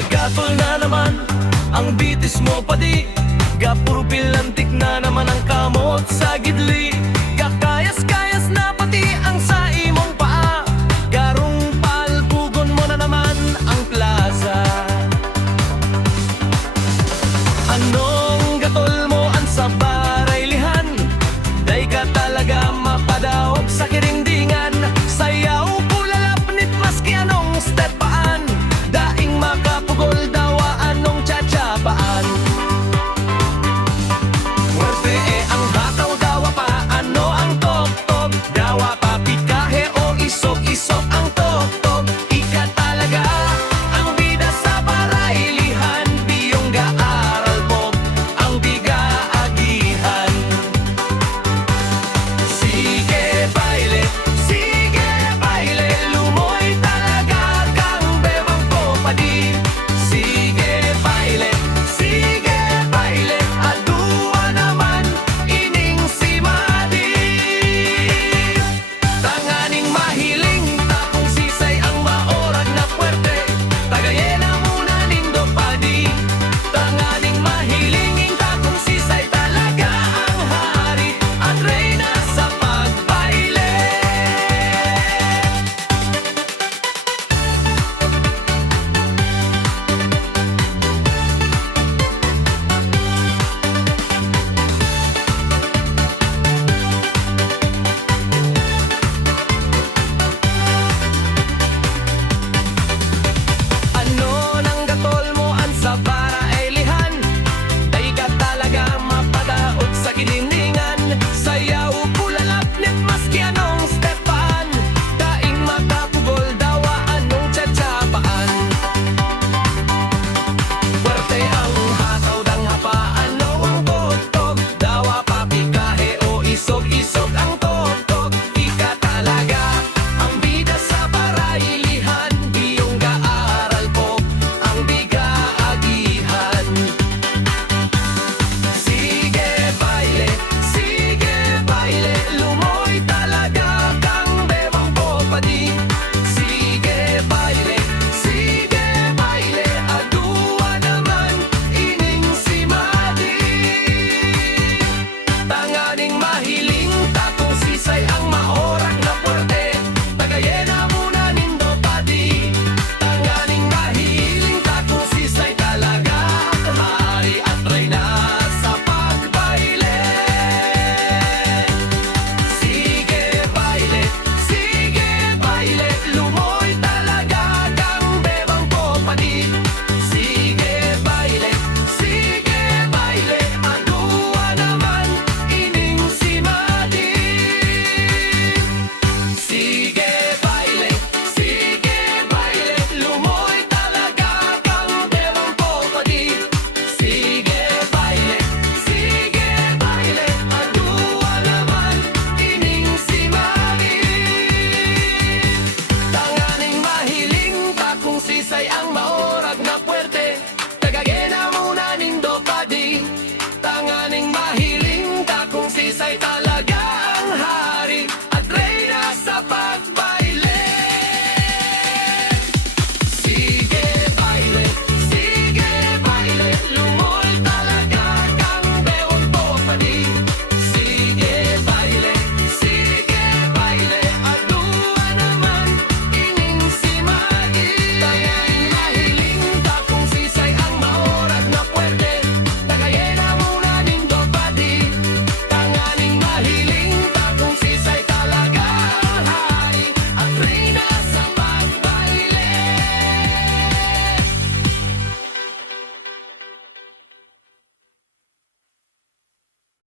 Kagatol na naman ang bitis mo padi, gapuro pilantik na naman ang kamot sa gidli. Kakayas-kayas na pati ang sa imong paa, garong palpugon mo na naman ang plaza. Anong gatol mo ang sa baraylihan, day ka talaga mapadaog sa kiringdingan. Sayaw pulalap nit maski anong step paan, daing makapugol dawa anong tsatsapaan. Muerte ang hakaw dawa pa, ano ang tok-tok, dawa pa pikahe o isok-isok ang tok-tok. Ika talaga ang bida sa baraylihan, biyong gaaral po ang bigaagihan. Sige baile, lumoy talaga kang bebang popadi. Sige baile, adua naman ining si Madi. Tanganing mahiling takong sisay ang maorag na puwerte, tagayena muna nindo padi. Tanganing mahiling takong sisay talaga ang hari at reyna sa pagbaile. Ano nang gatol mo an sa baraylihan, day ka talaga mapadaog sa kilinlingan. Sayaw pulalap nit maski anong stepan, daing makapugol dawa anong tsatsapaan. Puwerte ang hataw dang hapa, ano ang tok-tok, dawa pa pikahe o isog-isog ang tok-tok. Ika talaga ang bida sa baraylihan, biyong gaaral po ang bigaagihan. Sige baile, lumoy talaga kang bebang popadi. Sige baile, adua naman ining si Madi. Tanganing mahiling takong sisay ang maorag na puwerte, tagayena muna nindo padi. Tanganing mahiling takong sisay talaga ang hari at reyna sa pagbaile. Sige baile, lumoy talaga kang bebang popadi. Sige baile, adua naman ining si Madi. Sige baile, lumoy talaga kang bebang popadi. Sige baile, adua naman ining si Madi. Tanganing mahiling takong sisay ang